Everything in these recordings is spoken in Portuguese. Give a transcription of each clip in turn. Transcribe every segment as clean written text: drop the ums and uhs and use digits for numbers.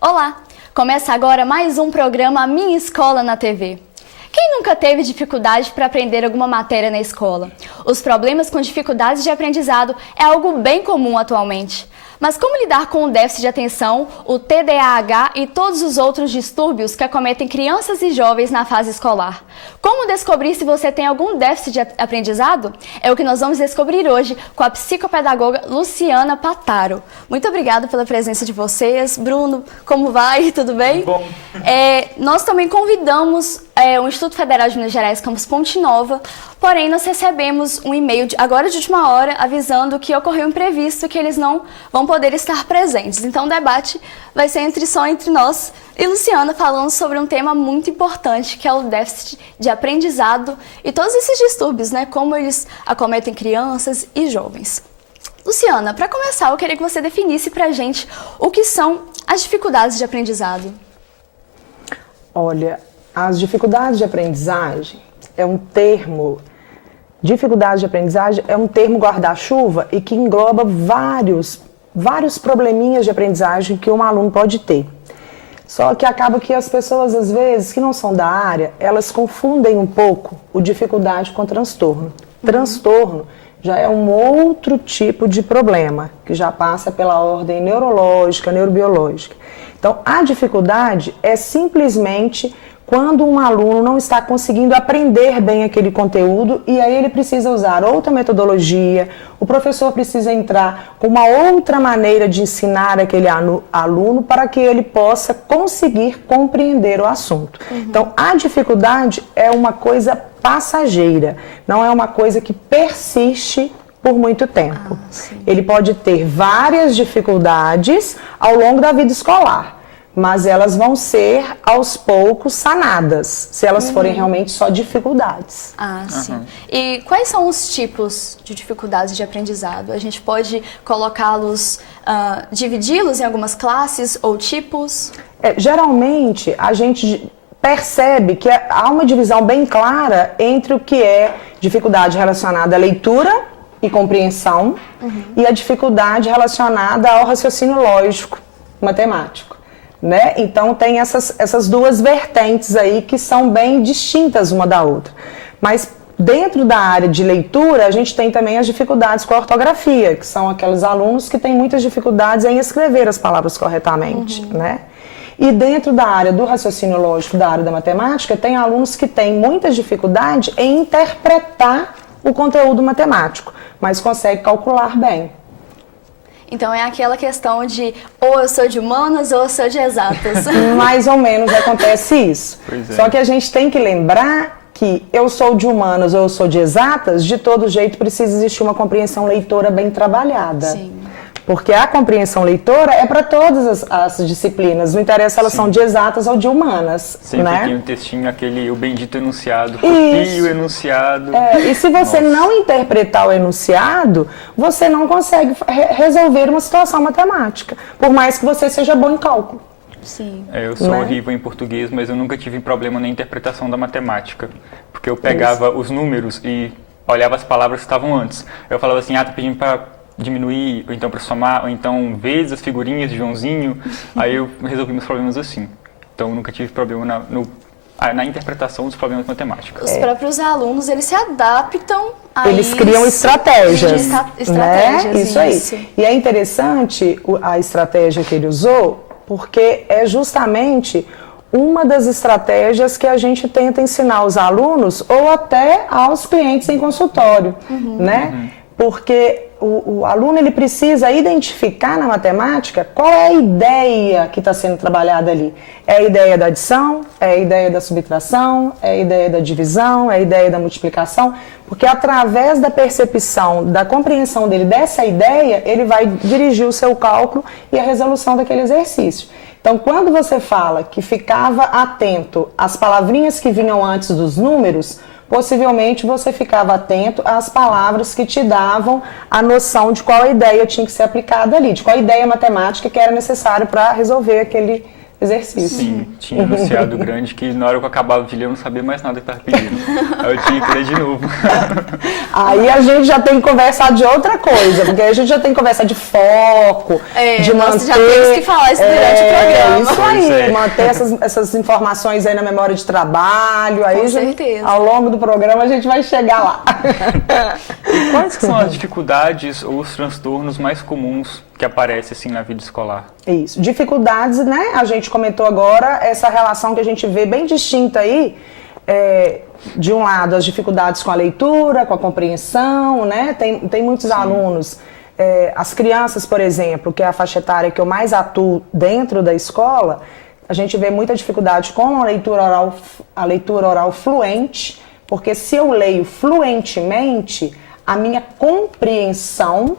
Olá! Começa agora mais um programa Minha Escola na TV. Quem nunca teve dificuldade para aprender alguma matéria na escola? Os problemas com dificuldades de aprendizado é algo bem comum atualmente. Mas como lidar com o déficit de atenção, o TDAH e todos os outros distúrbios que acometem crianças e jovens na fase escolar? Como descobrir se você tem algum déficit de aprendizado? É o que nós vamos descobrir hoje com a psicopedagoga Luciana Pataro. Muito obrigada pela presença de vocês. Bruno, como vai? Tudo bem? Bom. Nós também convidamos o Instituto Federal de Minas Gerais, Campus Ponte Nova, porém nós recebemos um e-mail agora de última hora avisando que ocorreu um imprevisto e que eles não vão poder estar presentes. Então o debate vai ser só entre nós e Luciana falando sobre um tema muito importante, que é o déficit de aprendizado e todos esses distúrbios, né? Como eles acometem crianças e jovens. Luciana, para começar, eu queria que você definisse para a gente o que são as dificuldades de aprendizado. Olha, as dificuldades de aprendizagem é um termo, dificuldade de aprendizagem é um termo guarda-chuva e que engloba vários probleminhas de aprendizagem que um aluno pode ter. Só que acaba que as pessoas, às vezes, que não são da área, elas confundem um pouco o dificuldade com transtorno. Transtorno já é um outro tipo de problema, que já passa pela ordem neurológica, neurobiológica. Então, a dificuldade é simplesmente quando um aluno não está conseguindo aprender bem aquele conteúdo e aí ele precisa usar outra metodologia, o professor precisa entrar com uma outra maneira de ensinar aquele aluno para que ele possa conseguir compreender o assunto. Então, a dificuldade é uma coisa passageira, não é uma coisa que persiste por muito tempo. Ele pode ter várias dificuldades ao longo da vida escolar, mas elas vão ser, aos poucos, sanadas, se elas forem realmente só dificuldades. Sim. E quais são os tipos de dificuldades de aprendizado? A gente pode colocá-los, dividi-los em algumas classes ou tipos? Geralmente, a gente percebe que há uma divisão bem clara entre o que é dificuldade relacionada à leitura e compreensão e a dificuldade relacionada ao raciocínio lógico, matemático. Né? Então tem essas duas vertentes aí que são bem distintas uma da outra. Mas dentro da área de leitura, a gente tem também as dificuldades com a ortografia, que são aqueles alunos que têm muitas dificuldades em escrever as palavras corretamente. Né? E dentro da área do raciocínio lógico, da área da matemática, tem alunos que têm muita dificuldade em interpretar o conteúdo matemático, mas conseguem calcular bem. Então é aquela questão de ou eu sou de humanas ou eu sou de exatas. Mais ou menos acontece isso. Só que a gente tem que lembrar que eu sou de humanas ou eu sou de exatas, de todo jeito precisa existir uma compreensão leitora bem trabalhada. Sim. Porque a compreensão leitora é para todas as disciplinas, não interessa se elas são de exatas ou de humanas. Sempre tem um textinho, o bendito enunciado, copie o enunciado. E se você não interpretar o enunciado, você não consegue resolver uma situação matemática, por mais que você seja bom em cálculo. Sim. Eu sou horrível em português, mas eu nunca tive problema na interpretação da matemática, porque eu pegava os números e olhava as palavras que estavam antes. Eu falava assim, tá pedindo para diminuir, ou então para somar, ou então vezes as figurinhas de Joãozinho, aí eu resolvi meus problemas assim. Então eu nunca tive problema na interpretação dos problemas matemáticos. Os próprios alunos, eles se adaptam a Eles criam estratégias, estratégias, né? Isso aí. E é interessante a estratégia que ele usou, porque é justamente uma das estratégias que a gente tenta ensinar aos alunos ou até aos clientes em consultório, né? Porque o aluno ele precisa identificar na matemática qual é a ideia que está sendo trabalhada ali. É a ideia da adição, é a ideia da subtração, é a ideia da divisão, é a ideia da multiplicação, porque através da percepção, da compreensão dele dessa ideia, ele vai dirigir o seu cálculo e a resolução daquele exercício. Então, quando você fala que ficava atento às palavrinhas que vinham antes dos números, possivelmente você ficava atento às palavras que te davam a noção de qual ideia tinha que ser aplicada ali, de qual ideia matemática que era necessário para resolver exercício. Sim, tinha enunciado grande que na hora que eu acabava de ler eu não sabia mais nada que estava pedindo. Aí eu tinha que ler de novo. Aí a gente já tem que conversar de outra coisa, porque aí a gente já tem que conversar de foco, de nós manter... já temos que falar isso durante o programa. Isso aí, manter essas informações aí na memória de trabalho. Aí Com certeza. Ao longo do programa a gente vai chegar lá. E quais que são as dificuldades ou os transtornos mais comuns que aparecem assim na vida escolar? Isso. Dificuldades, né? A gente comentou agora essa relação que a gente vê bem distinta aí. De um lado, as dificuldades com a leitura, com a compreensão, né? Tem muitos alunos, as crianças, por exemplo, que é a faixa etária que eu mais atuo dentro da escola, a gente vê muita dificuldade com a leitura oral fluente, porque se eu leio fluentemente, a minha compreensão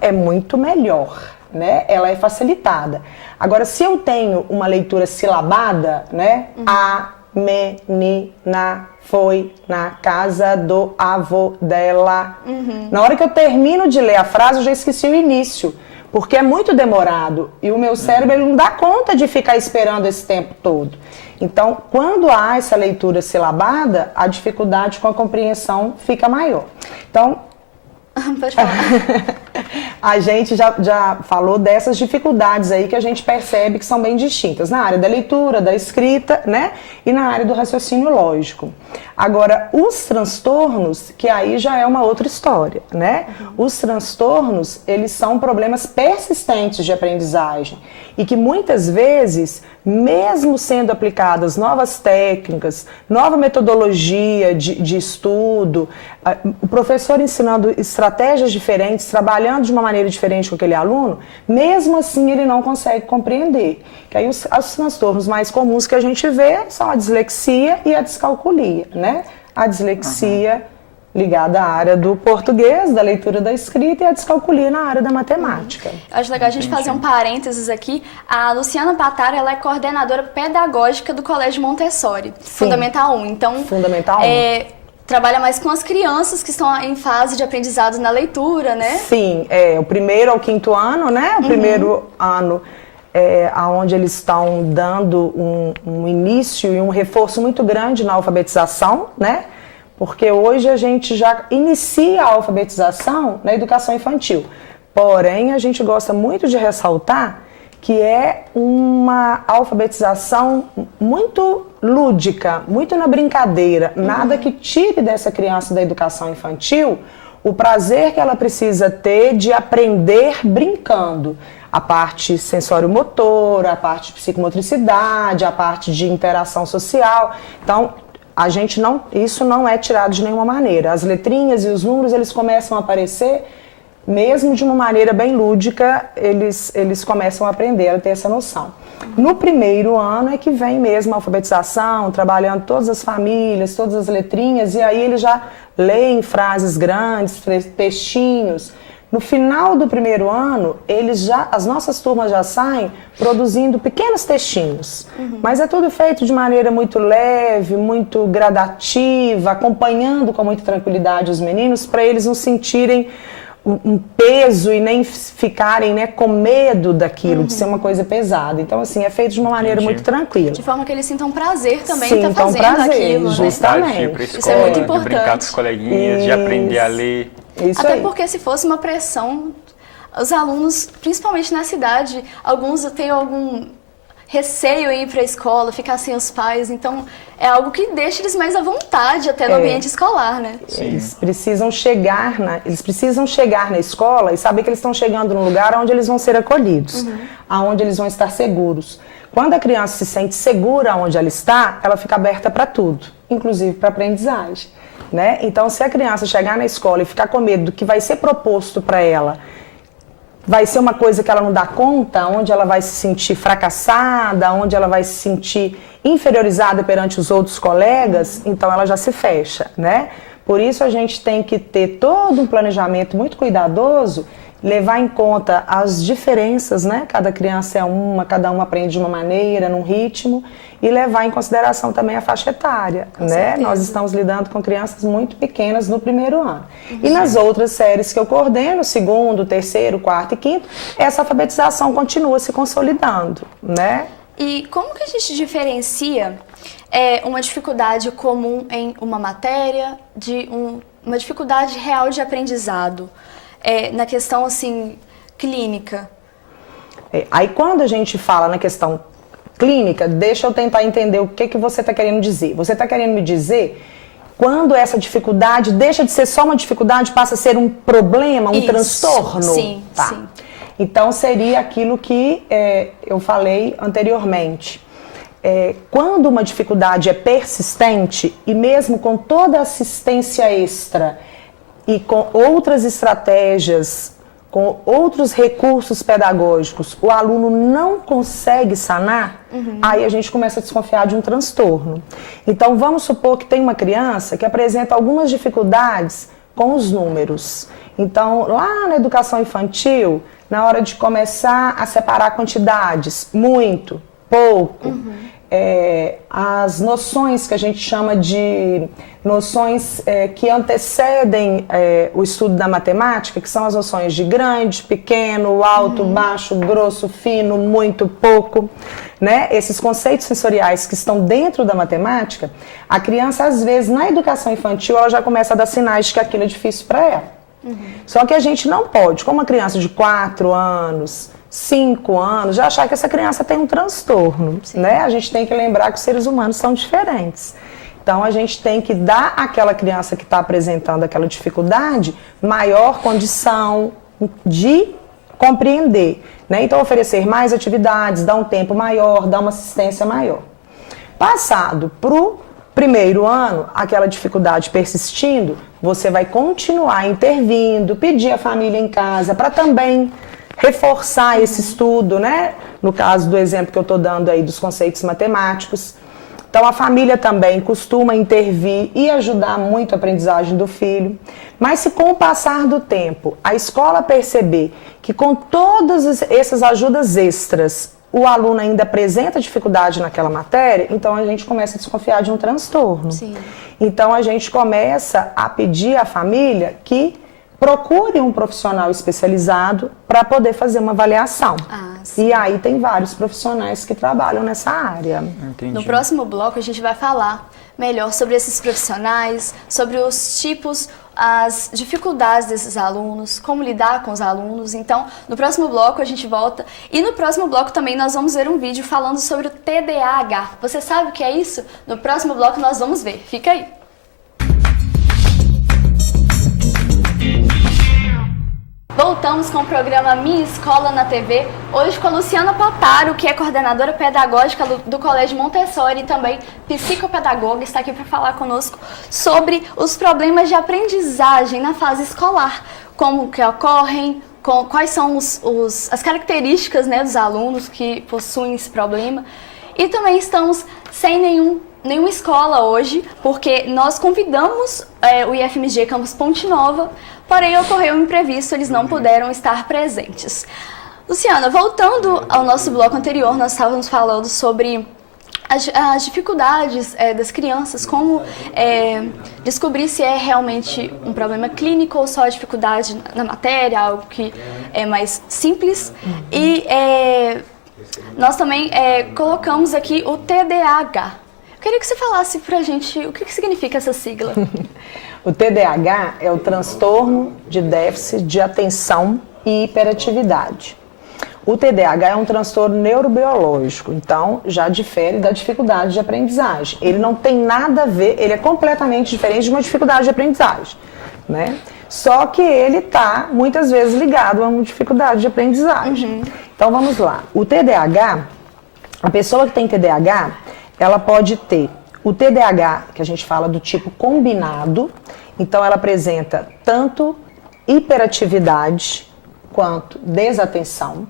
é muito melhor, né? Ela é facilitada. Agora, se eu tenho uma leitura silabada, né? A menina foi na casa do avô dela. Na hora que eu termino de ler a frase, eu já esqueci o início, porque é muito demorado e o meu cérebro ele não dá conta de ficar esperando esse tempo todo. Então, quando há essa leitura silabada, a dificuldade com a compreensão fica maior. Então, pode falar. A gente já falou dessas dificuldades aí que a gente percebe que são bem distintas na área da leitura, da escrita, né? E na área do raciocínio lógico. Agora, os transtornos, que aí já é uma outra história, né? Os transtornos, eles são problemas persistentes de aprendizagem e que muitas vezes, mesmo sendo aplicadas novas técnicas, nova metodologia de estudo, o professor ensinando estratégias diferentes, trabalhando de uma maneira diferente com aquele aluno, mesmo assim ele não consegue compreender. Que aí os transtornos mais comuns que a gente vê são a dislexia e a descalculia, né? A dislexia ligada à área do português, da leitura e da escrita, e a descalculia na área da matemática. Eu acho legal a gente fazer um parênteses aqui. A Luciana Patara, ela é coordenadora pedagógica do Colégio Montessori, Fundamental 1. Então, Fundamental 1. Trabalha mais com as crianças que estão em fase de aprendizado na leitura, né? Sim, o primeiro ao quinto ano, né? O primeiro ano onde eles estão dando um início e um reforço muito grande na alfabetização, né? Porque hoje a gente já inicia a alfabetização na educação infantil. Porém, a gente gosta muito de ressaltar que é uma alfabetização muito lúdica, muito na brincadeira. Nada que tire dessa criança da educação infantil o prazer que ela precisa ter de aprender brincando. A parte sensório-motora, a parte de psicomotricidade, a parte de interação social. Então, isso não é tirado de nenhuma maneira. As letrinhas e os números, eles começam a aparecer, mesmo de uma maneira bem lúdica, eles começam a aprender, a ter essa noção. No primeiro ano é que vem mesmo a alfabetização, trabalhando todas as famílias, todas as letrinhas, e aí eles já leem frases grandes, textinhos. No final do primeiro ano, as nossas turmas já saem produzindo pequenos textinhos. Mas é tudo feito de maneira muito leve, muito gradativa, acompanhando com muita tranquilidade os meninos, para eles não sentirem um peso e nem ficarem, né, com medo daquilo, de ser uma coisa pesada. Então, assim, é feito de uma maneira muito tranquila. De forma que eles sintam prazer também Sintam estar fazendo prazer, aquilo, justamente. De ir pra escola, isso é muito importante. de brincar com os coleguinhas, de aprender a ler. Isso Até aí. porque se fosse uma pressão, os alunos, principalmente nessa idade, alguns têm algum receio em ir para a escola, ficar sem os pais, então é algo que deixa eles mais à vontade até no ambiente escolar, né? Sim. Eles precisam chegar na escola e saber que eles estão chegando num lugar onde eles vão ser acolhidos, onde eles vão estar seguros. Quando a criança se sente segura onde ela está, ela fica aberta para tudo, inclusive para a aprendizagem, né? Então, se a criança chegar na escola e ficar com medo do que vai ser proposto para ela, vai ser uma coisa que ela não dá conta, onde ela vai se sentir fracassada, onde ela vai se sentir inferiorizada perante os outros colegas, então ela já se fecha, né? Por isso a gente tem que ter todo um planejamento muito cuidadoso, levar em conta as diferenças, né? Cada criança é uma, cada um aprende de uma maneira, num ritmo, e levar em consideração também a faixa etária, Com né? certeza. Nós estamos lidando com crianças muito pequenas no primeiro ano. E nas outras séries que eu coordeno, segundo, terceiro, quarto e quinto, essa alfabetização continua se consolidando, né? E como que a gente diferencia uma dificuldade comum em uma matéria de uma dificuldade real de aprendizado, na questão assim clínica? Aí quando a gente fala na questão clínica, deixa eu tentar entender o que você está querendo dizer. Você está querendo me dizer quando essa dificuldade deixa de ser só uma dificuldade, passa a ser um problema, um transtorno? Sim, tá. sim. Então seria aquilo que eu falei anteriormente. Quando uma dificuldade é persistente e mesmo com toda a assistência extra e com outras estratégias, com outros recursos pedagógicos, o aluno não consegue sanar, aí a gente começa a desconfiar de um transtorno. Então, vamos supor que tem uma criança que apresenta algumas dificuldades com os números. Então, lá na educação infantil, na hora de começar a separar quantidades, muito, pouco, as noções que a gente chama de noções que antecedem o estudo da matemática, que são as noções de grande, pequeno, alto, baixo, grosso, fino, muito, pouco, né? Esses conceitos sensoriais que estão dentro da matemática, a criança, às vezes, na educação infantil, ela já começa a dar sinais de que aquilo é difícil para ela. Só que a gente não pode, como uma criança de 4 anos, 5 anos, já achar que essa criança tem um transtorno, né? A gente tem que lembrar que os seres humanos são diferentes. Então, a gente tem que dar àquela criança que está apresentando aquela dificuldade maior condição de compreender, né? Então, oferecer mais atividades, dar um tempo maior, dar uma assistência maior. Passado para o primeiro ano, aquela dificuldade persistindo, você vai continuar intervindo, pedir à família em casa para também reforçar esse estudo, né? No caso do exemplo que eu estou dando aí dos conceitos matemáticos. Então, a família também costuma intervir e ajudar muito a aprendizagem do filho. Mas se com o passar do tempo, a escola perceber que com todas essas ajudas extras, o aluno ainda apresenta dificuldade naquela matéria, então a gente começa a desconfiar de um transtorno. Sim. Então, a gente começa a pedir à família que procure um profissional especializado para poder fazer uma avaliação. E aí tem vários profissionais que trabalham nessa área. Entendi. No próximo bloco a gente vai falar melhor sobre esses profissionais, sobre os tipos, as dificuldades desses alunos, como lidar com os alunos. Então, no próximo bloco a gente volta. E no próximo bloco também nós vamos ver um vídeo falando sobre o TDAH. Você sabe o que é isso? No próximo bloco nós vamos ver. Fica aí. Voltamos com o programa Minha Escola na TV, hoje com a Luciana Potaro, que é coordenadora pedagógica do Colégio Montessori e também psicopedagoga, está aqui para falar conosco sobre os problemas de aprendizagem na fase escolar, como que ocorrem, quais são as características, né, dos alunos que possuem esse problema. E também estamos sem nenhuma escola hoje, porque nós convidamos o IFMG Campus Ponte Nova, porém ocorreu um imprevisto, eles não puderam estar presentes. Luciana, voltando ao nosso bloco anterior, nós estávamos falando sobre as dificuldades das crianças, como descobrir se é realmente um problema clínico ou só a dificuldade na matéria, algo que é mais simples. E nós também colocamos aqui o TDAH. Eu queria que você falasse pra gente o que significa essa sigla. O TDAH é o transtorno de déficit de atenção e hiperatividade. O TDAH é um transtorno neurobiológico, então já difere da dificuldade de aprendizagem. Ele não tem nada a ver, ele é completamente diferente de uma dificuldade de aprendizagem, né? Só que ele está muitas vezes ligado a uma dificuldade de aprendizagem. Então vamos lá. O TDAH, a pessoa que tem TDAH, ela pode ter o TDAH, que a gente fala do tipo combinado, então ela apresenta tanto hiperatividade quanto desatenção.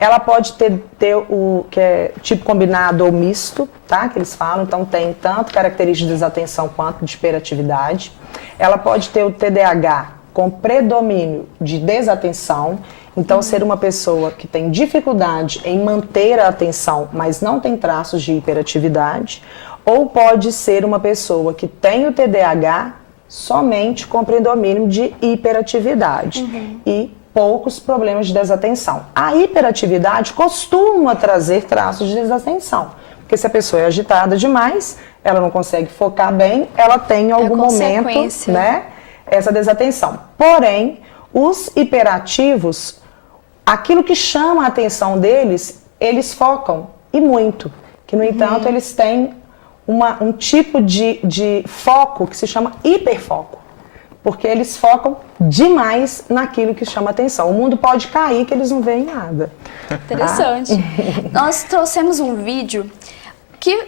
Ela pode ter o que é tipo combinado ou misto, tá? Que eles falam, então tem tanto característica de desatenção quanto de hiperatividade. Ela pode ter o TDAH com predomínio de desatenção, então ser uma pessoa que tem dificuldade em manter a atenção, mas não tem traços de hiperatividade, ou pode ser uma pessoa que tem o TDAH somente com predomínio de hiperatividade e poucos problemas de desatenção. A hiperatividade costuma trazer traços de desatenção, porque se a pessoa é agitada demais, ela não consegue focar bem, ela tem em algum momento, né, essa desatenção. Porém, os hiperativos, aquilo que chama a atenção deles, eles focam, e muito. Que, no entanto, eles têm um tipo de foco que se chama hiperfoco. Porque eles focam demais naquilo que chama atenção. O mundo pode cair que eles não veem nada. Interessante. Nós trouxemos um vídeo que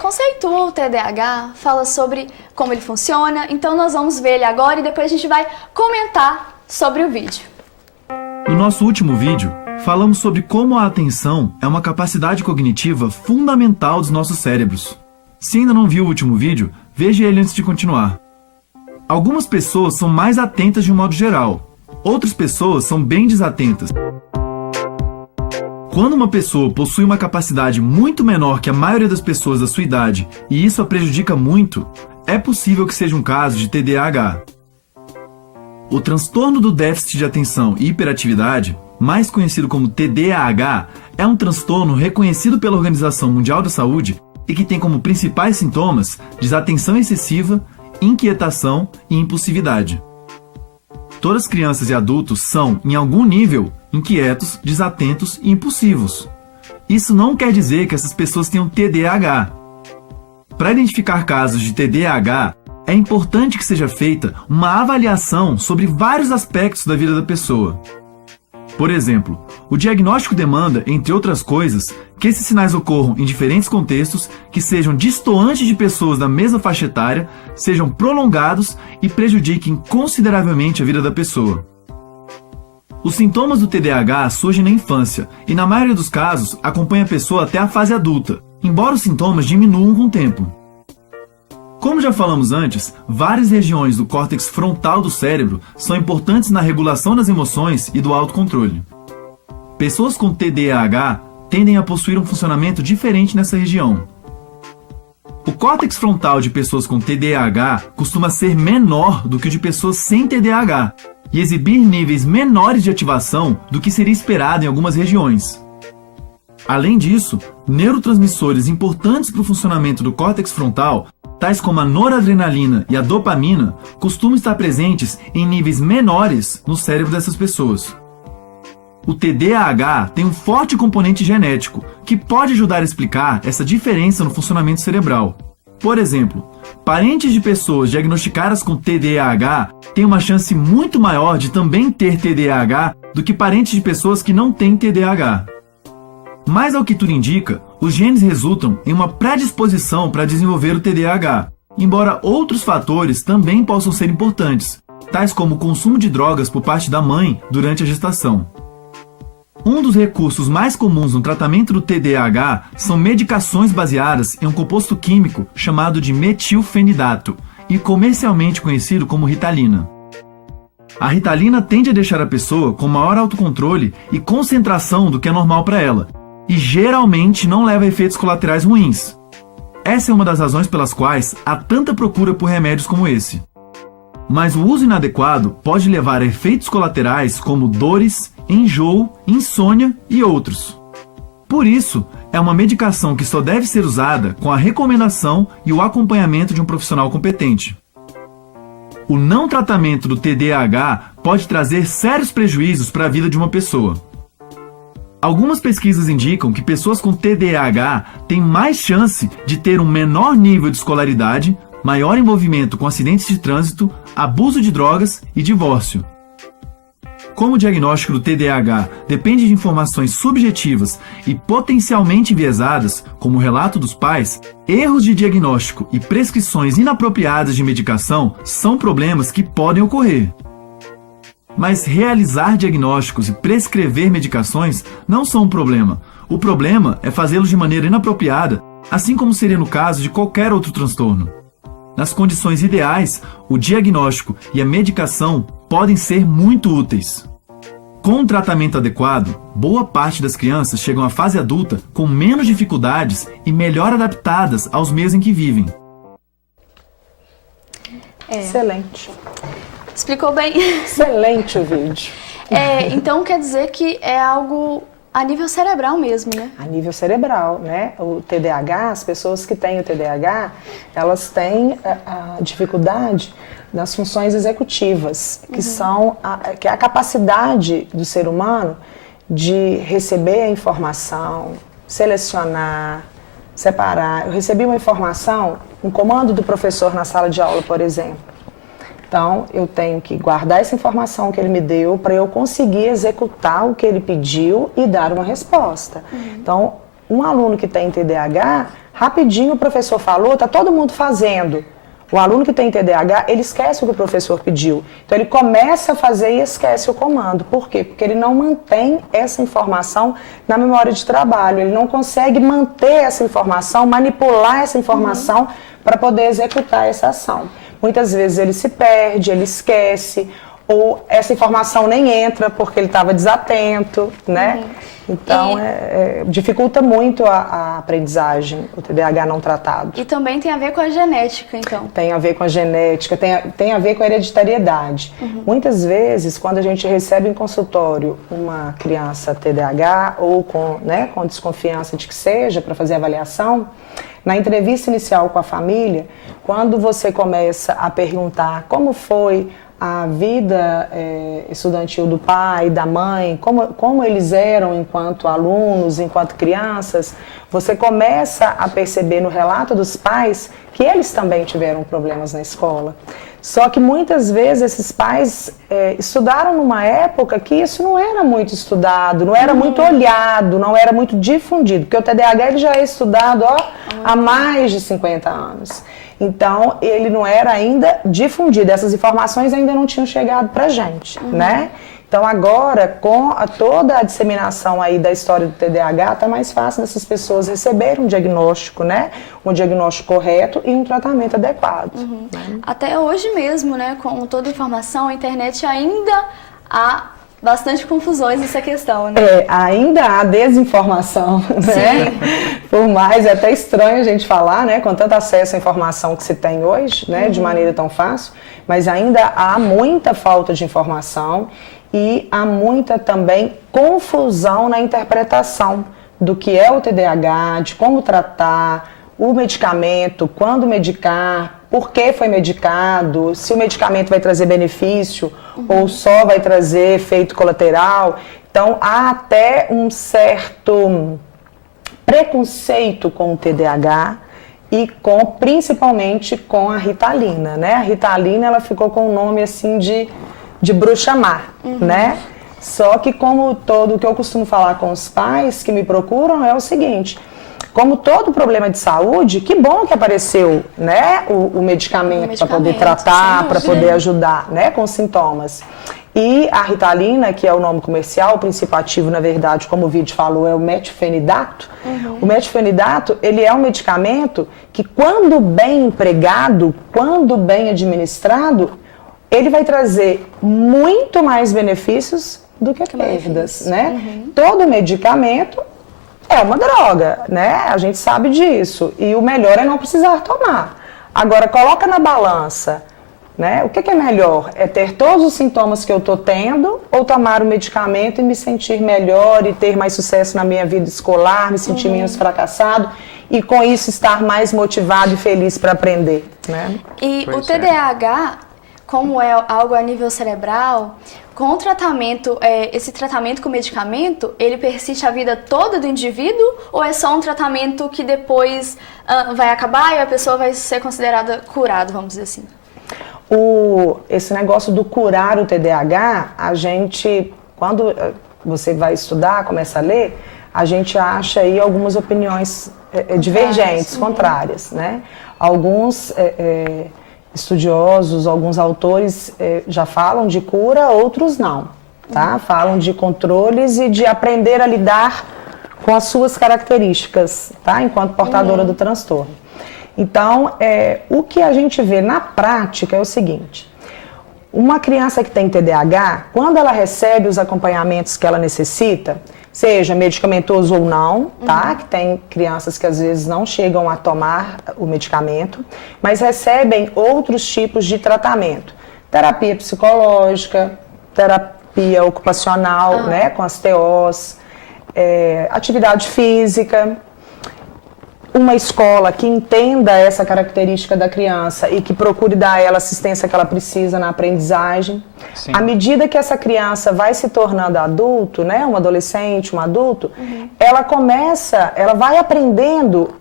conceitua o TDAH, fala sobre como ele funciona. Então nós vamos ver ele agora e depois a gente vai comentar sobre o vídeo. No nosso último vídeo, falamos sobre como a atenção é uma capacidade cognitiva fundamental dos nossos cérebros. Se ainda não viu o último vídeo, veja ele antes de continuar. Algumas pessoas são mais atentas de um modo geral, outras pessoas são bem desatentas. Quando uma pessoa possui uma capacidade muito menor que a maioria das pessoas da sua idade e isso a prejudica muito, é possível que seja um caso de TDAH. O transtorno do déficit de atenção e hiperatividade, mais conhecido como TDAH, é um transtorno reconhecido pela Organização Mundial da Saúde e que tem como principais sintomas desatenção excessiva, inquietação e impulsividade. Todas as crianças e adultos são, em algum nível, inquietos, desatentos e impulsivos. Isso não quer dizer que essas pessoas tenham TDAH. Para identificar casos de TDAH, é importante que seja feita uma avaliação sobre vários aspectos da vida da pessoa. Por exemplo, o diagnóstico demanda, entre outras coisas, que esses sinais ocorram em diferentes contextos, que sejam distoantes de pessoas da mesma faixa etária, sejam prolongados e prejudiquem consideravelmente a vida da pessoa. Os sintomas do TDAH surgem na infância e, na maioria dos casos, acompanham a pessoa até a fase adulta, embora os sintomas diminuam com o tempo. Como já falamos antes, várias regiões do córtex frontal do cérebro são importantes na regulação das emoções e do autocontrole. Pessoas com TDAH tendem a possuir um funcionamento diferente nessa região. O córtex frontal de pessoas com TDAH costuma ser menor do que o de pessoas sem TDAH e exibir níveis menores de ativação do que seria esperado em algumas regiões. Além disso, neurotransmissores importantes para o funcionamento do córtex frontal, tais como a noradrenalina e a dopamina, costumam estar presentes em níveis menores no cérebro dessas pessoas. O TDAH tem um forte componente genético, que pode ajudar a explicar essa diferença no funcionamento cerebral. Por exemplo, parentes de pessoas diagnosticadas com TDAH têm uma chance muito maior de também ter TDAH do que parentes de pessoas que não têm TDAH. Mas, ao que tudo indica, os genes resultam em uma predisposição para desenvolver o TDAH, embora outros fatores também possam ser importantes, tais como o consumo de drogas por parte da mãe durante a gestação. Um dos recursos mais comuns no tratamento do TDAH são medicações baseadas em um composto químico chamado de metilfenidato e comercialmente conhecido como Ritalina. A Ritalina tende a deixar a pessoa com maior autocontrole e concentração do que é normal para ela, e geralmente não leva a efeitos colaterais ruins. Essa é uma das razões pelas quais há tanta procura por remédios como esse. Mas o uso inadequado pode levar a efeitos colaterais como dores, enjoo, insônia e outros. Por isso, é uma medicação que só deve ser usada com a recomendação e o acompanhamento de um profissional competente. O não tratamento do TDAH pode trazer sérios prejuízos para a vida de uma pessoa. Algumas pesquisas indicam que pessoas com TDAH têm mais chance de ter um menor nível de escolaridade, maior envolvimento com acidentes de trânsito, abuso de drogas e divórcio. Como o diagnóstico do TDAH depende de informações subjetivas e potencialmente enviesadas, como o relato dos pais, erros de diagnóstico e prescrições inapropriadas de medicação são problemas que podem ocorrer. Mas realizar diagnósticos e prescrever medicações não são um problema. O problema é fazê-los de maneira inapropriada, assim como seria no caso de qualquer outro transtorno. Nas condições ideais, o diagnóstico e a medicação podem ser muito úteis. Com um tratamento adequado, boa parte das crianças chegam à fase adulta com menos dificuldades e melhor adaptadas aos meios em que vivem. Excelente. Explicou bem. Excelente o vídeo. Então quer dizer que é algo a nível cerebral mesmo, né? A nível cerebral, né? O TDAH, as pessoas que têm o TDAH, elas têm a dificuldade nas funções executivas, que é a capacidade do ser humano de receber a informação, selecionar, separar. Eu recebi uma informação, um comando do professor na sala de aula, por exemplo. Então, eu tenho que guardar essa informação que ele me deu para eu conseguir executar o que ele pediu e dar uma resposta. Então, um aluno que tem TDAH, rapidinho o professor falou, está todo mundo fazendo. O aluno que tem TDAH, ele esquece o que o professor pediu. Então, ele começa a fazer e esquece o comando. Por quê? Porque ele não mantém essa informação na memória de trabalho. Ele não consegue manter essa informação, manipular essa informação para poder executar essa ação. Muitas vezes ele se perde, ele esquece, ou essa informação nem entra porque ele estava desatento, né? Então, dificulta muito a aprendizagem, o TDAH não tratado. E também tem a ver com a genética, então? Tem a ver com a genética, tem a ver com a hereditariedade. Muitas vezes, quando a gente recebe em consultório uma criança TDAH ou com desconfiança de que seja, para fazer avaliação, na entrevista inicial com a família, quando você começa a perguntar como foi a vida estudantil do pai, da mãe, como eles eram enquanto alunos, enquanto crianças, você começa a perceber no relato dos pais que eles também tiveram problemas na escola. Só que muitas vezes esses pais estudaram numa época que isso não era muito estudado, não era muito olhado, não era muito difundido, porque o TDAH ele já é estudado há mais de 50 anos. Então, ele não era ainda difundido, essas informações ainda não tinham chegado pra gente, né? Então, agora, com toda a disseminação aí da história do TDAH, tá mais fácil dessas pessoas receberem um diagnóstico, né? Um diagnóstico correto e um tratamento adequado. Né? Até hoje mesmo, né? Com toda a informação, a internet ainda há bastante confusões nessa questão, né? Ainda há desinformação, né? Por mais, é até estranho a gente falar, né? Com tanto acesso à informação que se tem hoje, né? De maneira tão fácil, mas ainda há muita falta de informação e há muita também confusão na interpretação do que é o TDAH, de como tratar, o medicamento, quando medicar, por que foi medicado, se o medicamento vai trazer benefício ou só vai trazer efeito colateral. Então, há até um certo preconceito com o TDAH e principalmente com a Ritalina, né? A Ritalina, ela ficou com o nome assim de bruxa-má, né? Só que o que eu costumo falar com os pais que me procuram é o seguinte: como todo problema de saúde, que bom que apareceu, né, o medicamento para poder tratar, para poder ajudar, né, com os sintomas. E a Ritalina, que é o nome comercial, o princípio ativo, na verdade, como o vídeo falou, é o metilfenidato. O metilfenidato, ele é um medicamento que, quando bem empregado, quando bem administrado, ele vai trazer muito mais benefícios do que perdas, né? Todo medicamento é uma droga, né? A gente sabe disso. E o melhor é não precisar tomar. Agora, coloca na balança, né? O que é melhor? É ter todos os sintomas que eu estou tendo ou tomar o medicamento e me sentir melhor e ter mais sucesso na minha vida escolar, me sentir menos fracassado e com isso estar mais motivado e feliz para aprender, né? E o TDAH, como é algo a nível cerebral, com o tratamento, esse tratamento com medicamento, ele persiste a vida toda do indivíduo ou é só um tratamento que depois vai acabar e a pessoa vai ser considerada curada, vamos dizer assim? Esse negócio do curar o TDAH, a gente, quando você vai estudar, começa a ler, a gente acha aí algumas opiniões divergentes, contrárias, né? Alguns estudiosos, alguns autores já falam de cura, outros não, tá? Falam de controles e de aprender a lidar com as suas características, tá? Enquanto portadora do transtorno. Então, o que a gente vê na prática é o seguinte: uma criança que tem TDAH, quando ela recebe os acompanhamentos que ela necessita, seja medicamentoso ou não, tá? Que tem crianças que às vezes não chegam a tomar o medicamento, mas recebem outros tipos de tratamento. Terapia psicológica, terapia ocupacional, né, com as TOs, atividade física. Uma escola que entenda essa característica da criança e que procure dar a ela a assistência que ela precisa na aprendizagem. Sim. À medida que essa criança vai se tornando adulto, né, um adolescente, um adulto, ela vai aprendendo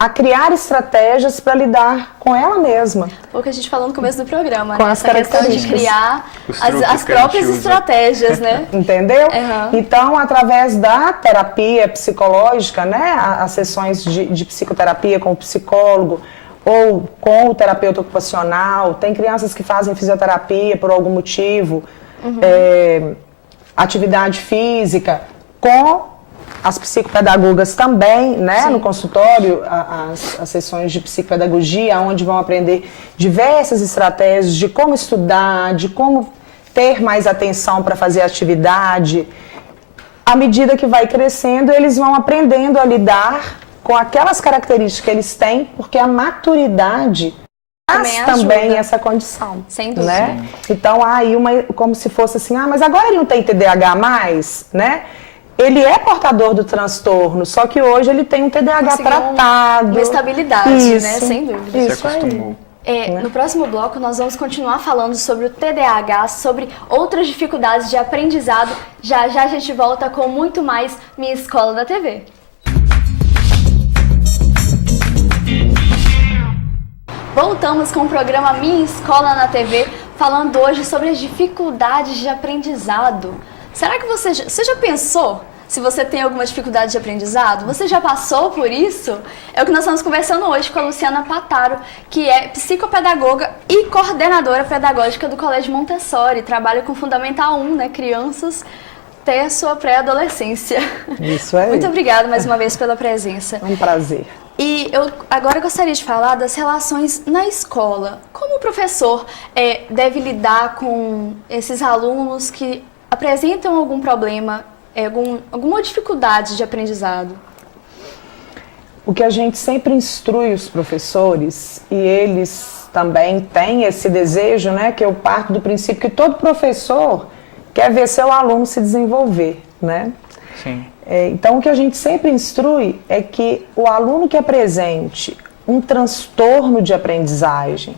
a criar estratégias para lidar com ela mesma. O que a gente falou no começo do programa, Com né? as Essa questão de características. criar Os truques as que a gente próprias usa. estratégias, né? Entendeu? Uhum. Então, através da terapia psicológica, né, as sessões de psicoterapia com o psicólogo ou com o terapeuta ocupacional, tem crianças que fazem fisioterapia por algum motivo, atividade física, com as psicopedagogas também, né, no consultório, as sessões de psicopedagogia, onde vão aprender diversas estratégias de como estudar, de como ter mais atenção para fazer a atividade. À medida que vai crescendo, eles vão aprendendo a lidar com aquelas características que eles têm, porque a maturidade traz também ajuda. essa condição. Sem dúvida. Né? Então, há aí como se fosse assim, mas agora ele não tem TDAH mais, né? Ele é portador do transtorno, só que hoje ele tem um TDAH Conseguiu tratado. uma estabilidade, Isso, né? Sem dúvida. Se Isso aí. acostumou. No próximo bloco, nós vamos continuar falando sobre o TDAH, sobre outras dificuldades de aprendizado. Já já a gente volta com muito mais Minha Escola da TV. Voltamos com o programa Minha Escola na TV, falando hoje sobre as dificuldades de aprendizado. Será que você já pensou se você tem alguma dificuldade de aprendizado? Você já passou por isso? É o que nós estamos conversando hoje com a Luciana Pataro, que é psicopedagoga e coordenadora pedagógica do Colégio Montessori. Trabalha com Fundamental 1, né? Crianças até a sua pré-adolescência. Isso aí. Muito obrigada mais uma vez pela presença. É um prazer. E eu agora gostaria de falar das relações na escola. Como o professor deve lidar com esses alunos que apresentam algum problema, alguma dificuldade de aprendizado? O que a gente sempre instrui os professores, e eles também têm esse desejo, né, que eu parto do princípio que todo professor quer ver seu aluno se desenvolver, né? Sim. Então, o que a gente sempre instrui é que o aluno que apresente um transtorno de aprendizagem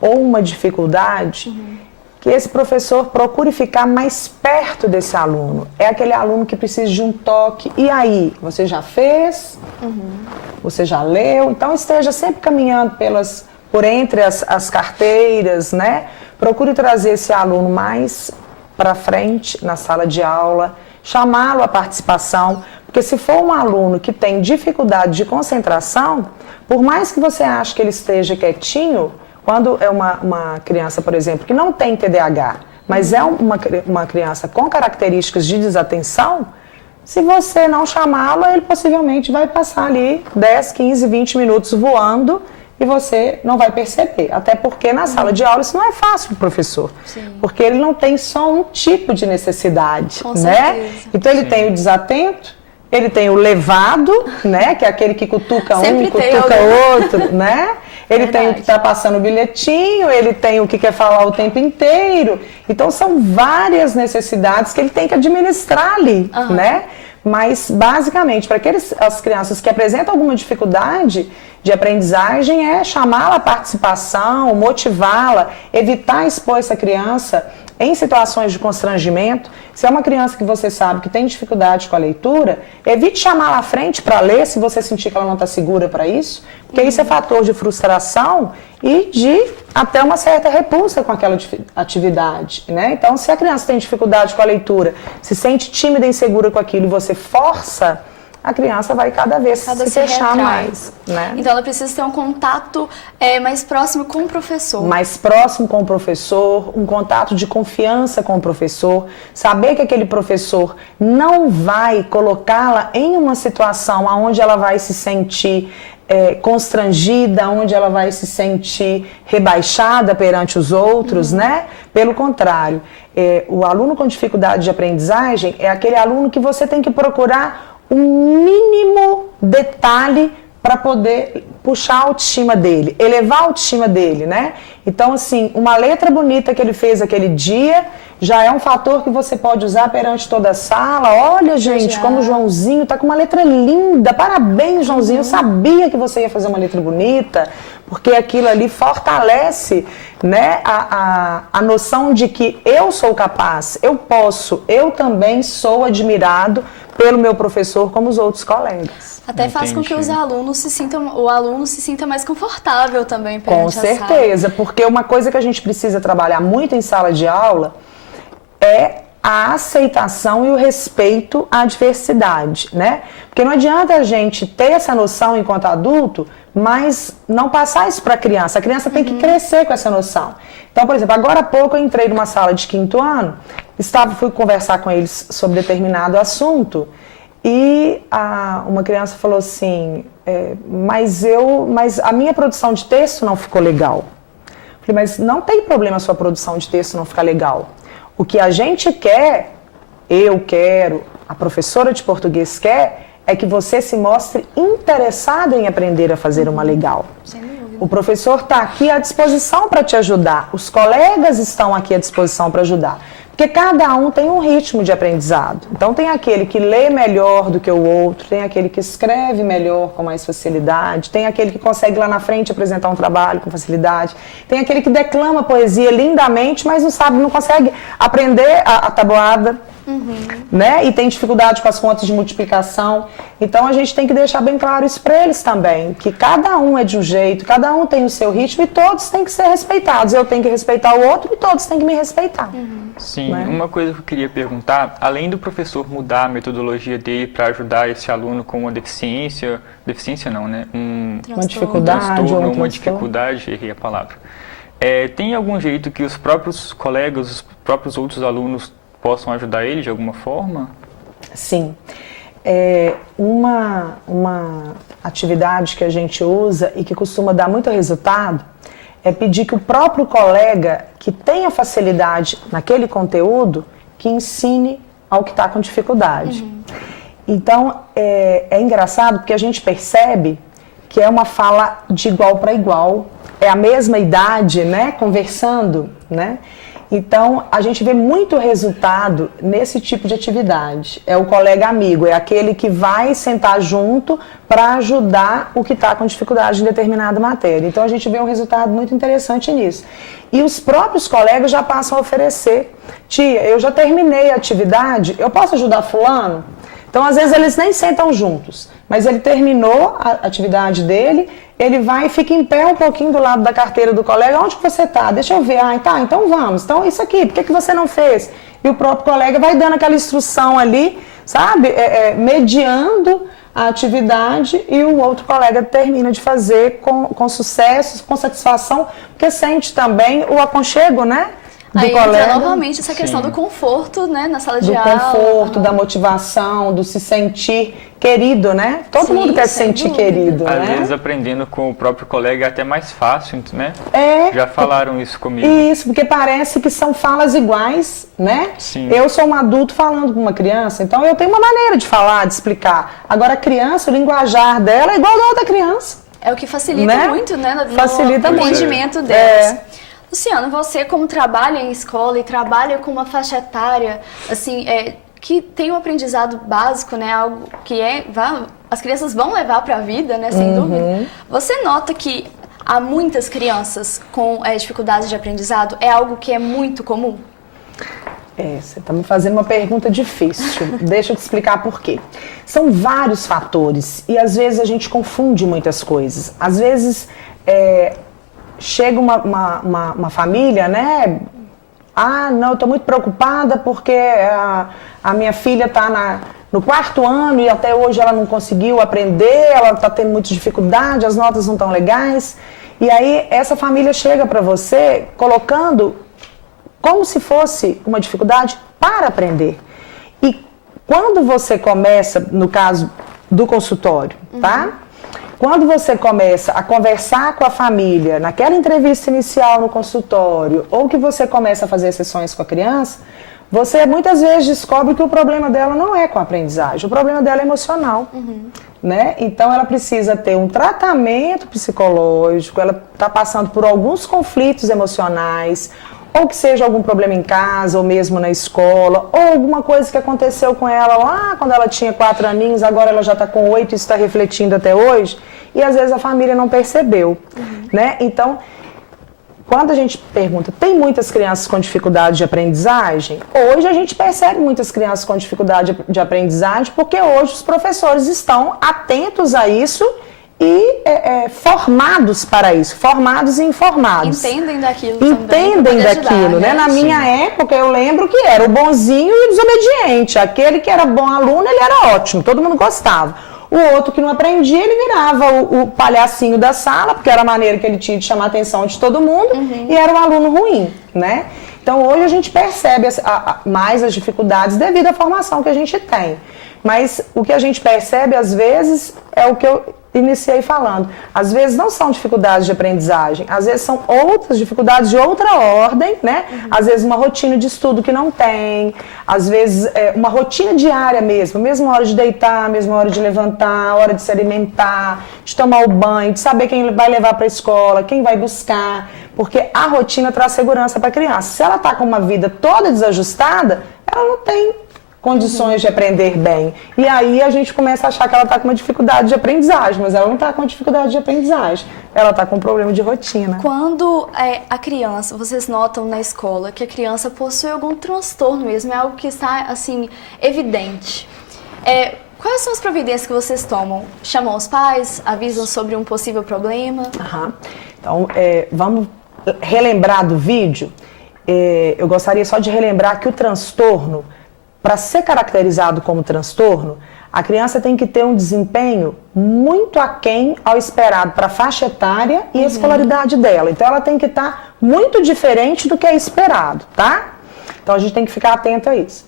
ou uma dificuldade, que esse professor procure ficar mais perto desse aluno. É aquele aluno que precisa de um toque. E aí, você já fez? Você já leu? Então, esteja sempre caminhando por entre as carteiras, né? Procure trazer esse aluno mais para frente na sala de aula, chamá-lo à participação, porque se for um aluno que tem dificuldade de concentração, por mais que você ache que ele esteja quietinho, quando é uma criança, por exemplo, que não tem TDAH, mas é uma criança com características de desatenção, se você não chamá-lo, ele possivelmente vai passar ali 10, 15, 20 minutos voando e você não vai perceber. Até porque na sala de aula isso não é fácil para o professor. Sim. Porque ele não tem só um tipo de necessidade, Com né? certeza. Então ele tem o desatento, ele tem o levado, né? Que é aquele que cutuca Sempre um, tem cutuca algum. outro, né? Ele tem o Verdade. que está passando o bilhetinho, ele tem o que quer falar o tempo inteiro. Então são várias necessidades que ele tem que administrar ali, né? Mas basicamente, para as crianças que apresentam alguma dificuldade de aprendizagem, é chamá-la à participação, motivá-la, evitar expor essa criança em situações de constrangimento. Se é uma criança que você sabe que tem dificuldade com a leitura, evite chamá-la à frente para ler se você sentir que ela não está segura para isso, porque isso é fator de frustração e de até uma certa repulsa com aquela atividade, né? Então, se a criança tem dificuldade com a leitura, se sente tímida e insegura com aquilo e você força, a criança vai cada vez se fechar retrai. mais, né? Então ela precisa ter um contato mais próximo com o professor. Mais próximo com o professor, um contato de confiança com o professor, saber que aquele professor não vai colocá-la em uma situação onde ela vai se sentir constrangida, onde ela vai se sentir rebaixada perante os outros, né? Pelo contrário, o aluno com dificuldade de aprendizagem é aquele aluno que você tem que procurar um mínimo detalhe para poder puxar a autoestima dele, elevar a autoestima dele, né? Então, assim, uma letra bonita que ele fez aquele dia já é um fator que você pode usar perante toda a sala. Olha, gente, como o Joãozinho tá com uma letra linda. Parabéns, Joãozinho. Eu sabia que você ia fazer uma letra bonita, porque aquilo ali fortalece, né, a noção de que eu sou capaz, eu posso, eu também sou admirado pelo meu professor como os outros colegas. Até faz com que o aluno se sinta mais confortável também perante Com certeza, porque uma coisa que a gente precisa trabalhar muito em sala de aula é a aceitação e o respeito à diversidade, né? Porque não adianta a gente ter essa noção enquanto adulto, mas não passar isso para a criança. A criança tem que crescer com essa noção. Então, por exemplo, agora há pouco eu entrei numa sala de 5º ano, fui conversar com eles sobre determinado assunto, e uma criança falou assim, mas a minha produção de texto não ficou legal. Eu falei, mas não tem problema a sua produção de texto não ficar legal. O que a gente quer, eu quero, a professora de português quer, é que você se mostre interessado em aprender a fazer uma legal. O professor está aqui à disposição para te ajudar, os colegas estão aqui à disposição para ajudar. Porque cada um tem um ritmo de aprendizado. Então tem aquele que lê melhor do que o outro, tem aquele que escreve melhor com mais facilidade, tem aquele que consegue lá na frente apresentar um trabalho com facilidade, tem aquele que declama poesia lindamente, mas não consegue aprender a tabuada, né? E tem dificuldade com as contas de multiplicação. Então a gente tem que deixar bem claro isso para eles também, que cada um é de um jeito, cada um tem o seu ritmo e todos têm que ser respeitados. Eu tenho que respeitar o outro e todos têm que me respeitar. Sim, né? Uma coisa que eu queria perguntar, além do professor mudar a metodologia dele para ajudar esse aluno com uma deficiência não, né? Uma dificuldade ou uma dificuldade, errei a palavra. Tem algum jeito que os próprios colegas, os próprios outros alunos possam ajudar ele de alguma forma? Sim. Uma atividade que a gente usa e que costuma dar muito resultado é pedir que o próprio colega que tenha facilidade naquele conteúdo, que ensine ao que está com dificuldade. Então, é engraçado porque a gente percebe que é uma fala de igual para igual, é a mesma idade, né, conversando, né? Então, a gente vê muito resultado nesse tipo de atividade. É o colega amigo, é aquele que vai sentar junto para ajudar o que está com dificuldade em determinada matéria. Então, a gente vê um resultado muito interessante nisso. E os próprios colegas já passam a oferecer. Tia, eu já terminei a atividade, eu posso ajudar fulano? Então, às vezes, eles nem sentam juntos, mas ele terminou a atividade dele, ele vai e fica em pé um pouquinho do lado da carteira do colega. Onde que você está? Deixa eu ver. Então vamos. Então, isso aqui, por que você não fez? E o próprio colega vai dando aquela instrução ali, sabe? Mediando a atividade e o outro colega termina de fazer com sucesso, com satisfação, porque sente também o aconchego, né? Aí colega. entra novamente essa questão do conforto, né, na sala de do aula. Do conforto, da motivação, do se sentir querido, né? Todo mundo quer se sentir querido, Às né? vezes aprendendo com o próprio colega é até mais fácil, né? Já falaram isso comigo. Isso, porque parece que são falas iguais, né? Sim. Eu sou um adulto falando com uma criança, então eu tenho uma maneira de falar, de explicar. Agora a criança, o linguajar dela é igual ao da outra criança. É o que facilita muito, né? No Facilita muito. entendimento delas. Luciano, você como trabalha em escola e trabalha com uma faixa etária, assim, que tem um aprendizado básico, né, algo que as crianças vão levar para a vida, né, sem dúvida. Você nota que há muitas crianças com dificuldades de aprendizado? É algo que é muito comum? Você está me fazendo uma pergunta difícil. Deixa eu te explicar por quê. São vários fatores e às vezes a gente confunde muitas coisas. Às vezes chega uma família, né? Não, eu estou muito preocupada porque a minha filha está no 4º ano e até hoje ela não conseguiu aprender, ela está tendo muita dificuldade, as notas não estão legais. E aí essa família chega para você colocando como se fosse uma dificuldade para aprender. E quando você começa, no caso do consultório, tá? Quando você começa a conversar com a família, naquela entrevista inicial no consultório, ou que você começa a fazer sessões com a criança, você muitas vezes descobre que o problema dela não é com a aprendizagem, o problema dela é emocional. Né? Então ela precisa ter um tratamento psicológico, ela está passando por alguns conflitos emocionais, ou que seja algum problema em casa, ou mesmo na escola, ou alguma coisa que aconteceu com ela lá quando ela tinha 4 aninhos, agora ela já está com 8 e está refletindo até hoje, e às vezes a família não percebeu. Né? Então, quando a gente pergunta, tem muitas crianças com dificuldade de aprendizagem? Hoje a gente percebe muitas crianças com dificuldade de aprendizagem porque hoje os professores estão atentos a isso e formados para isso, formados e informados. Entendem daquilo também. Entendem daquilo, né? Na minha época eu lembro que era o bonzinho e o desobediente. Aquele que era bom aluno, ele era ótimo, todo mundo gostava. O outro que não aprendia, ele virava o palhacinho da sala, porque era a maneira que ele tinha de chamar a atenção de todo mundo, e era um aluno ruim, né? Então hoje a gente percebe mais as dificuldades devido à formação que a gente tem. Mas o que a gente percebe às vezes é o que eu iniciei falando. Às vezes não são dificuldades de aprendizagem, às vezes são outras dificuldades de outra ordem, né? Às vezes uma rotina de estudo que não tem, às vezes uma rotina diária mesmo, mesma hora de deitar, mesma hora de levantar, hora de se alimentar, de tomar o banho, de saber quem vai levar para a escola, quem vai buscar, porque a rotina traz segurança para a criança. Se ela está com uma vida toda desajustada, ela não tem condições de aprender bem. E aí a gente começa a achar que ela está com uma dificuldade de aprendizagem, mas ela não está com dificuldade de aprendizagem, ela está com um problema de rotina. Quando a criança, vocês notam na escola que a criança possui algum transtorno mesmo, é algo que está, assim, evidente. Quais são as providências que vocês tomam? Chamam os pais, avisam sobre um possível problema? Então, vamos relembrar do vídeo. Eu gostaria só de relembrar que o transtorno, para ser caracterizado como transtorno, a criança tem que ter um desempenho muito aquém ao esperado para a faixa etária e a escolaridade dela. Então, ela tem que estar muito diferente do que é esperado, tá? Então, a gente tem que ficar atento a isso.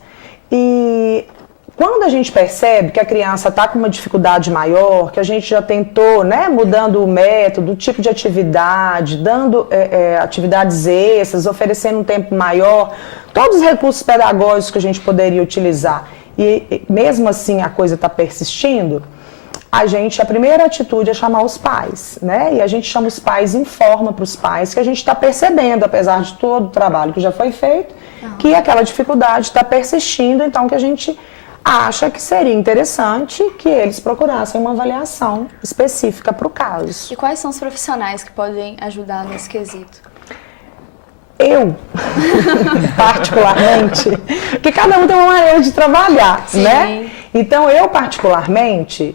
E quando a gente percebe que a criança está com uma dificuldade maior, que a gente já tentou, né, mudando o método, o tipo de atividade, dando atividades extras, oferecendo um tempo maior, todos os recursos pedagógicos que a gente poderia utilizar, e mesmo assim a coisa está persistindo, a primeira atitude é chamar os pais, né? E a gente chama os pais e informa para os pais que a gente está percebendo, apesar de todo o trabalho que já foi feito, que aquela dificuldade está persistindo, então que a gente acha que seria interessante que eles procurassem uma avaliação específica para o caso. E quais são os profissionais que podem ajudar nesse quesito? Eu, particularmente, porque cada um tem uma maneira de trabalhar, né? Então, eu, particularmente,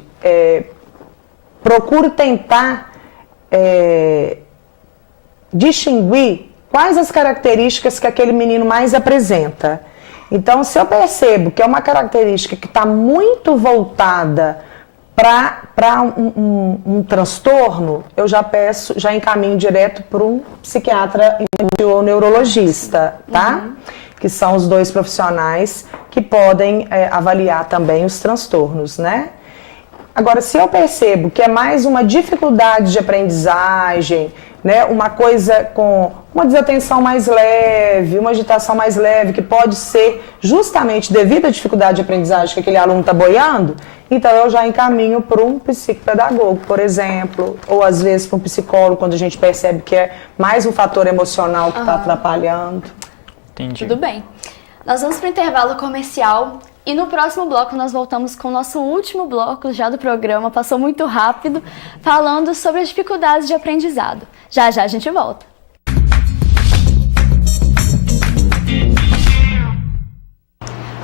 procuro tentar distinguir quais as características que aquele menino mais apresenta. Então, se eu percebo que é uma característica que está muito voltada para um transtorno, eu já encaminho direto para um psiquiatra ou neurologista, tá? Que são os dois profissionais que podem avaliar também os transtornos, né? Agora, se eu percebo que é mais uma dificuldade de aprendizagem, né, uma coisa com uma desatenção mais leve, uma agitação mais leve, que pode ser justamente devido à dificuldade de aprendizagem que aquele aluno está boiando, então eu já encaminho para um psicopedagogo, por exemplo, ou às vezes para um psicólogo, quando a gente percebe que é mais um fator emocional que está atrapalhando. Entendi. Tudo bem. Nós vamos para o intervalo comercial. E no próximo bloco nós voltamos com o nosso último bloco já do programa, passou muito rápido, falando sobre as dificuldades de aprendizado. Já já a gente volta.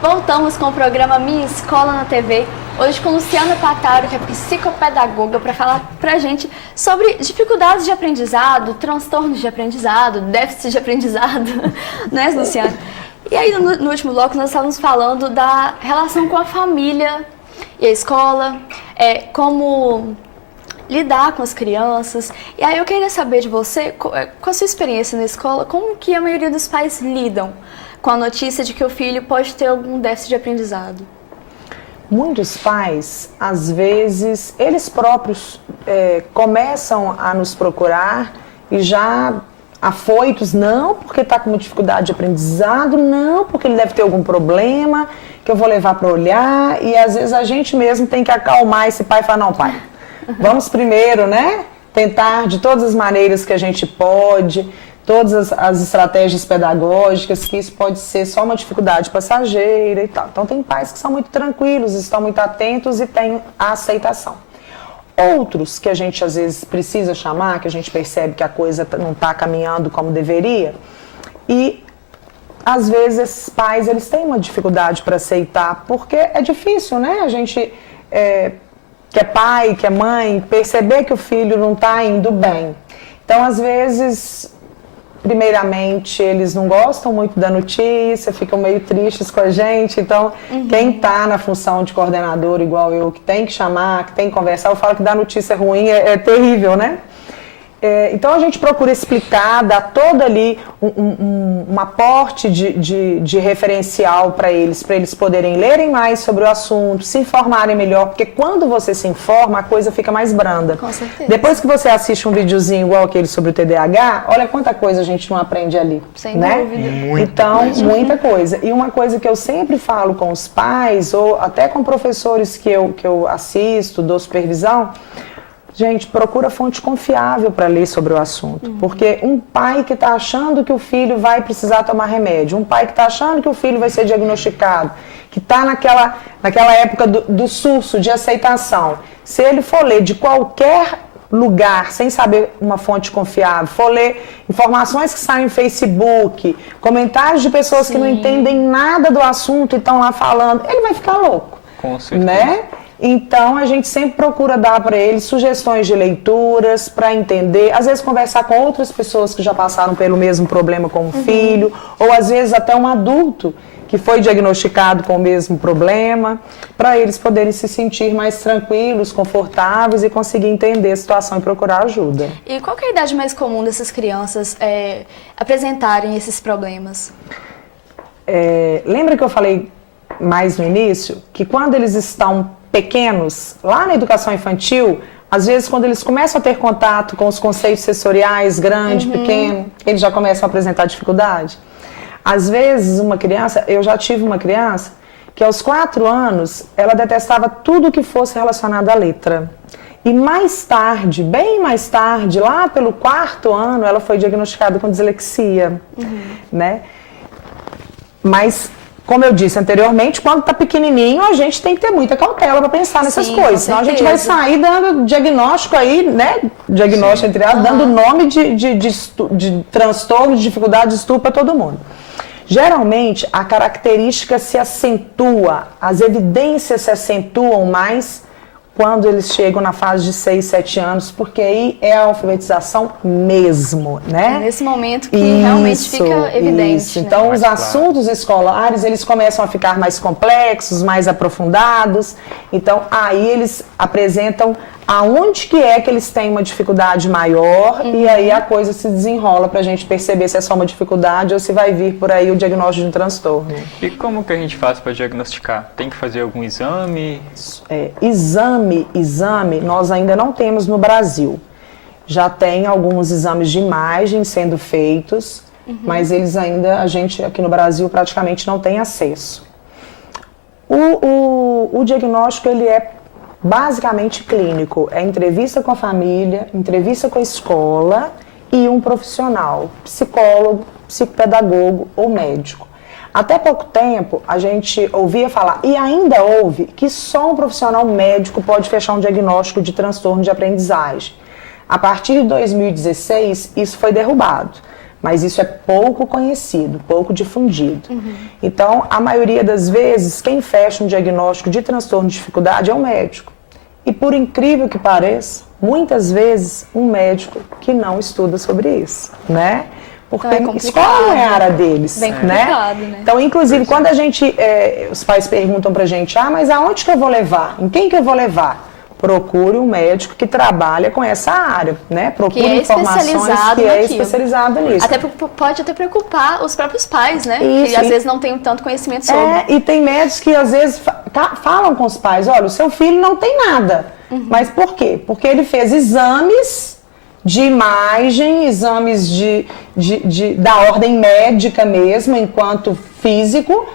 Voltamos com o programa Minha Escola na TV, hoje com Luciana Pataro, que é psicopedagoga, para falar pra gente sobre dificuldades de aprendizado, transtornos de aprendizado, déficit de aprendizado, né, Luciana? E aí, no último bloco, nós estávamos falando da relação com a família e a escola, como lidar com as crianças. E aí eu queria saber de você, com a sua experiência na escola, como que a maioria dos pais lidam com a notícia de que o filho pode ter algum déficit de aprendizado? Muitos pais, às vezes, eles próprios começam a nos procurar e já afoitos, não porque está com uma dificuldade de aprendizado, não porque ele deve ter algum problema, que eu vou levar para olhar, e às vezes a gente mesmo tem que acalmar esse pai e falar, não, pai, vamos primeiro, né, tentar de todas as maneiras que a gente pode, todas as estratégias pedagógicas, que isso pode ser só uma dificuldade passageira e tal. Então tem pais que são muito tranquilos, estão muito atentos e têm a aceitação. Outros que a gente às vezes precisa chamar, que a gente percebe que a coisa não está caminhando como deveria, e às vezes esses pais eles têm uma dificuldade para aceitar, porque é difícil, né? A gente que é pai, que é mãe, perceber que o filho não está indo bem. Então, às vezes, primeiramente, eles não gostam muito da notícia, ficam meio tristes com a gente. Então, quem está na função de coordenador igual eu, que tem que chamar, que tem que conversar, eu falo que dar notícia ruim é terrível, né? Então, a gente procura explicar, dar todo ali um aporte de referencial para eles poderem lerem mais sobre o assunto, se informarem melhor, porque quando você se informa, a coisa fica mais branda. Com certeza. Depois que você assiste um videozinho igual aquele sobre o TDAH, olha quanta coisa a gente não aprende ali. Sem né? dúvida. Então, muita coisa. E uma coisa que eu sempre falo com os pais, ou até com professores que eu assisto, dou supervisão, gente, procura fonte confiável para ler sobre o assunto. Porque um pai que está achando que o filho vai precisar tomar remédio, um pai que está achando que o filho vai ser diagnosticado, que está naquela época do surto de aceitação, se ele for ler de qualquer lugar, sem saber uma fonte confiável, for ler informações que saem no Facebook, comentários de pessoas que não entendem nada do assunto e estão lá falando, ele vai ficar louco. Com certeza. Né? Então, a gente sempre procura dar para eles sugestões de leituras para entender, às vezes conversar com outras pessoas que já passaram pelo mesmo problema com o filho, ou às vezes até um adulto que foi diagnosticado com o mesmo problema, para eles poderem se sentir mais tranquilos, confortáveis e conseguir entender a situação e procurar ajuda. E qual que é a idade mais comum dessas crianças apresentarem esses problemas? Lembra que eu falei mais no início que quando eles estão pequenos, lá na educação infantil, às vezes quando eles começam a ter contato com os conceitos sensoriais, grande, pequeno, eles já começam a apresentar dificuldade. Às vezes uma criança, eu já tive uma criança que aos 4 anos, ela detestava tudo que fosse relacionado à letra. E mais tarde, bem mais tarde, lá pelo 4º ano, ela foi diagnosticada com dislexia, né? Mas como eu disse anteriormente, quando está pequenininho, a gente tem que ter muita cautela para pensar nessas coisas. Senão a gente vai sair dando diagnóstico aí, né? Diagnóstico, entre aspas, dando nome de transtorno, de dificuldade de estudo para todo mundo. Geralmente, a característica se acentua, as evidências se acentuam mais quando eles chegam na fase de 6, 7 anos, porque aí é a alfabetização mesmo, né? É nesse momento que realmente fica evidente. Isso. Então, os assuntos escolares, eles começam a ficar mais complexos, mais aprofundados. Então, aí eles apresentam aonde que é que eles têm uma dificuldade maior e aí a coisa se desenrola para a gente perceber se é só uma dificuldade ou se vai vir por aí o diagnóstico de um transtorno. E como que a gente faz para diagnosticar? Tem que fazer algum exame? Exame, nós ainda não temos no Brasil. Já tem alguns exames de imagem sendo feitos, mas eles ainda, a gente aqui no Brasil praticamente não tem acesso. O diagnóstico, ele é basicamente clínico, é entrevista com a família, entrevista com a escola e um profissional, psicólogo, psicopedagogo ou médico. Até pouco tempo a gente ouvia falar, e ainda ouve, que só um profissional médico pode fechar um diagnóstico de transtorno de aprendizagem. A partir de 2016 isso foi derrubado, mas isso é pouco conhecido, pouco difundido. Então, a maioria das vezes, quem fecha um diagnóstico de transtorno de dificuldade é o médico. E por incrível que pareça, muitas vezes, um médico que não estuda sobre isso, né? Porque Então escola não é a área deles, bem complicado, né? Então, inclusive, quando a gente, os pais perguntam pra gente, mas aonde que eu vou levar? Em quem que eu vou levar? Procure um médico que trabalha com essa área, né? Procure informações que é especializado nisso. Pode até preocupar os próprios pais, né? Isso, que às vezes não tem tanto conhecimento sobre. E tem médicos que às vezes falam com os pais, olha, o seu filho não tem nada. Mas por quê? Porque ele fez exames de imagem, exames da ordem médica mesmo, enquanto físico,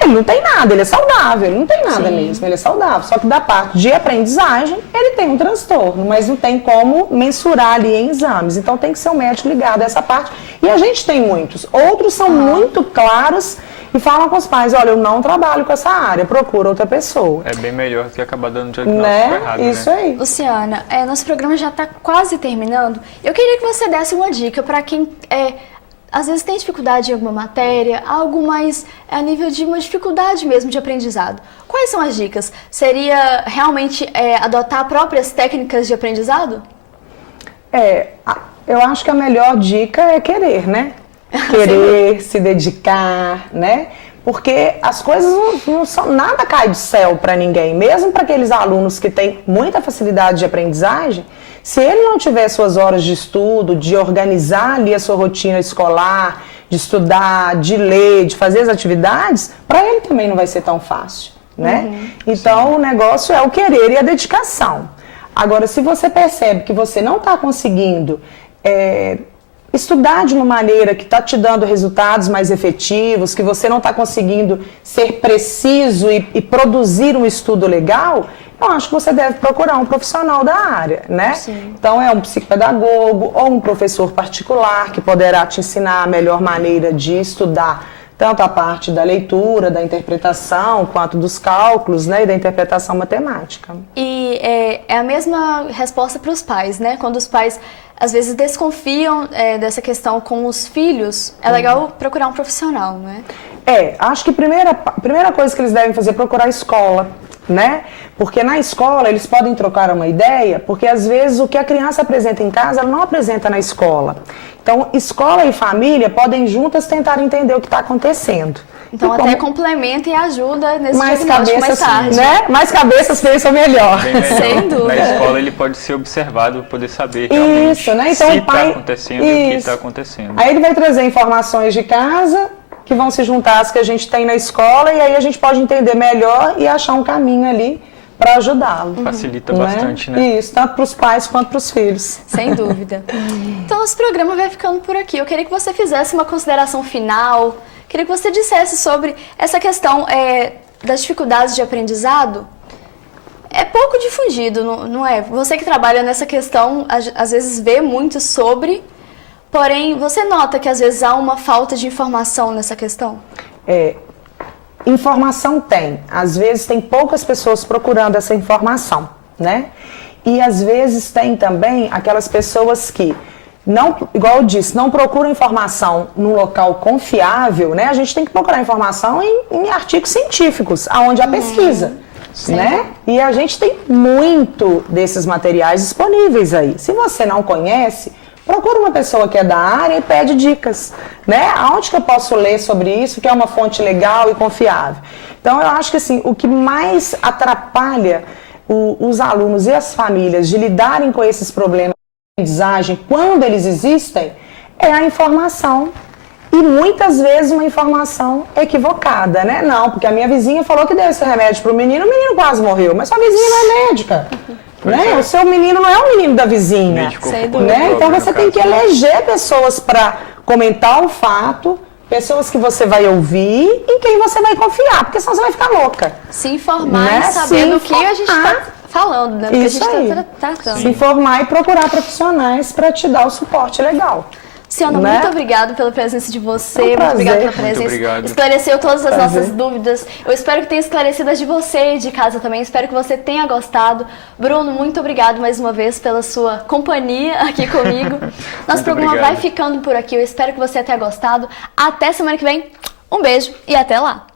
ele não tem nada, ele é saudável, ele não tem nada mesmo, ele é saudável. Só que da parte de aprendizagem, ele tem um transtorno, mas não tem como mensurar ali em exames. Então tem que ser um médico ligado a essa parte. E a gente tem muitos. Outros são muito claros e falam com os pais, olha, eu não trabalho com essa área, procura outra pessoa. É bem melhor do que acabar dando diagnóstico errado, Isso né? aí. Luciana, nosso programa já está quase terminando. Eu queria que você desse uma dica para quem às vezes tem dificuldade em alguma matéria, algo mais a nível de uma dificuldade mesmo de aprendizado. Quais são as dicas? Seria realmente adotar próprias técnicas de aprendizado? Eu acho que a melhor dica é querer, né? Querer, se dedicar, né? Porque as coisas não são, nada cai do céu para ninguém. Mesmo para aqueles alunos que têm muita facilidade de aprendizagem, se ele não tiver suas horas de estudo, de organizar ali a sua rotina escolar, de estudar, de ler, de fazer as atividades, para ele também não vai ser tão fácil, né? Então, o negócio é o querer e a dedicação. Agora, se você percebe que você não está conseguindo estudar de uma maneira que está te dando resultados mais efetivos, que você não está conseguindo ser preciso e produzir um estudo legal, eu acho que você deve procurar um profissional da área, né? Sim. Então é um psicopedagogo ou um professor particular que poderá te ensinar a melhor maneira de estudar tanto a parte da leitura, da interpretação, quanto dos cálculos, né, e da interpretação matemática. E é a mesma resposta para os pais, né? Quando os pais às vezes desconfiam dessa questão com os filhos, é legal procurar um profissional, não é? Acho que a primeira coisa que eles devem fazer é procurar a escola, né? Porque na escola eles podem trocar uma ideia, porque às vezes o que a criança apresenta em casa, ela não apresenta na escola. Então, escola e família podem juntas tentar entender o que está acontecendo. Então, até complementa e ajuda nesse mais diagnóstico cabeças, mais tarde. né? Mais cabeças pensam melhor. Bem melhor. Sem dúvida. Na escola ele pode ser observado, poder saber realmente Isso, né? Então, se o pai... está acontecendo e o que está acontecendo. Aí ele vai trazer informações de casa que vão se juntar às que a gente tem na escola e aí a gente pode entender melhor e achar um caminho ali para ajudá-lo. Facilita bastante, né? Isso, tanto para os pais quanto para os filhos. Sem dúvida. Então, nosso programa vai ficando por aqui. Eu queria que você fizesse uma consideração final. Queria que você dissesse sobre essa questão das dificuldades de aprendizado. É pouco difundido, não é? Você que trabalha nessa questão, às vezes vê muito sobre, porém, você nota que às vezes há uma falta de informação nessa questão? Informação tem. Às vezes tem poucas pessoas procurando essa informação, né? E às vezes tem também aquelas pessoas que não, igual eu disse, não procuram informação num local confiável, né? A gente tem que procurar informação em artigos científicos, aonde há pesquisa, né? E a gente tem muito desses materiais disponíveis aí. Se você não conhece, procura uma pessoa que é da área e pede dicas, né? Aonde que eu posso ler sobre isso, que é uma fonte legal e confiável? Então, eu acho que assim, o que mais atrapalha os alunos e as famílias de lidarem com esses problemas de aprendizagem, quando eles existem, é a informação. E muitas vezes uma informação equivocada, né? Não, porque a minha vizinha falou que deu esse remédio para o menino quase morreu, mas sua vizinha não é médica. Né? O seu menino não é o menino da vizinha, né? Então você tem que eleger pessoas para comentar o fato, pessoas que você vai ouvir e quem você vai confiar, porque senão você vai ficar louca. Se informar, né? E Se saber do que a gente está falando, né? Do que a gente está tratando. Se informar e procurar profissionais para te dar o suporte legal. Luciana, né? muito obrigada pela presença de você, muito prazer. obrigada pela presença. Muito obrigado. Esclareceu todas as nossas dúvidas. Eu espero que tenha esclarecido as de você de casa também. Espero que você tenha gostado. Bruno, muito obrigado mais uma vez pela sua companhia aqui comigo. Nosso programa vai ficando por aqui. Eu espero que você tenha gostado. Até semana que vem. Um beijo e até lá.